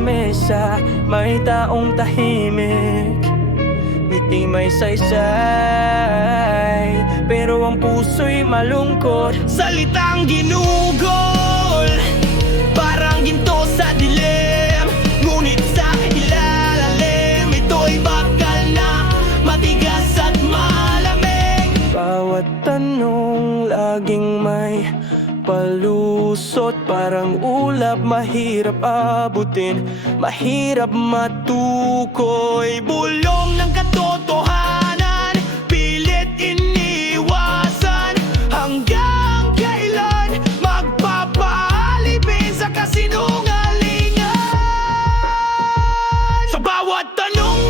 mesa May taong tahimik. Ngiti may saysay Pero ang puso'y malungkot. Salitang ginugol Parang ginto sa dilim. Ngunit sa ilalim Ito'y bakal na Matigas at malamig. Bawat tanong laging may palusot Parang ulap mahirap abutin Mahirap matukoy. Bulong ng katotohanan Pilit iniwasan Hanggang kailan Magpapaalipin sa kasinungalingan? Sa bawat tanong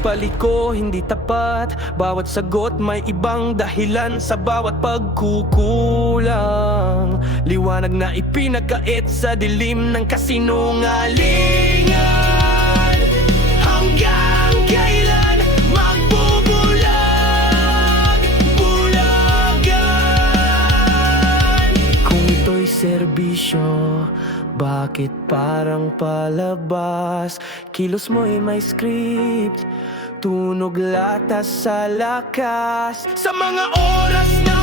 Paliko, hindi tapat. Bawat sagot may ibang dahilan Sa bawat pagkukulang. Liwanag na ipinagkait sa dilim ng kasinungalingan bakit parang palabas? Kilos mo'y may script Tunog latas sa lakas Sa mga oras na